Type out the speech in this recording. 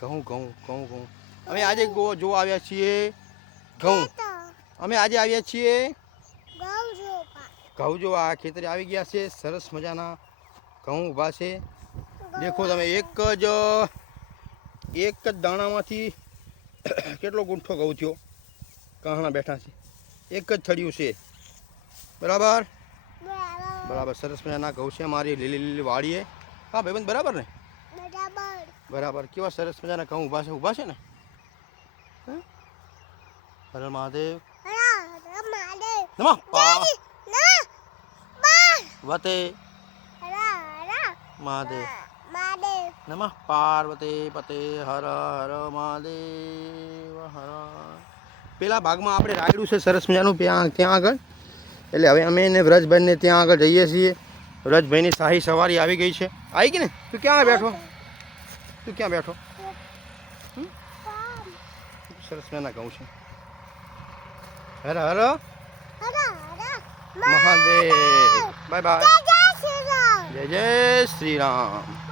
ઘઉં ઘઉં ઘઉં ઘઉં અમે આજે જોવા આવ્યા છીએ ઘઉં. અમે આજે આવ્યા છીએ ઘઉં જોવા. આ ખેતરે આવી ગયા છે. સરસ મજાના ઘઉં ઊભા છે. દેખો તમે એક જ દાણામાંથી કેટલો ગુંઠો ઘઉં થયો. કાહણા બેઠા છે. એક જ થળિયું છે. બરાબર બરાબર. સરસ મજાના ઘઉં છે મારી લીલી લીલી વાડીએ. હા ભાઈબંધ બરાબર ને? બરાબર. કેવા સરસ મજાના ઘઉં ઊભા છે ને. હર મહાદેવ. નમઃ વતે મહાદેવ. નમઃ પાર્વતી પતે હર હર મહાદેવ હર. પેલા ભાગમાં આપણે રાયડું છે સરસ મજાનું ત્યાં આગળ. એટલે હવે અમે એને વ્રજભાઈને ત્યાં આગળ જઈએ છીએ. વ્રજભાઈની શાહી સવારી આવી ગઈ છે. આવી ગઈ ને? તું ક્યાં બેઠો? તું ક્યાં બેઠો? સરસ મજાના ઘઉં છે. હર હર મહાદેવ. Bye bye. જય જય શ્રી રામ.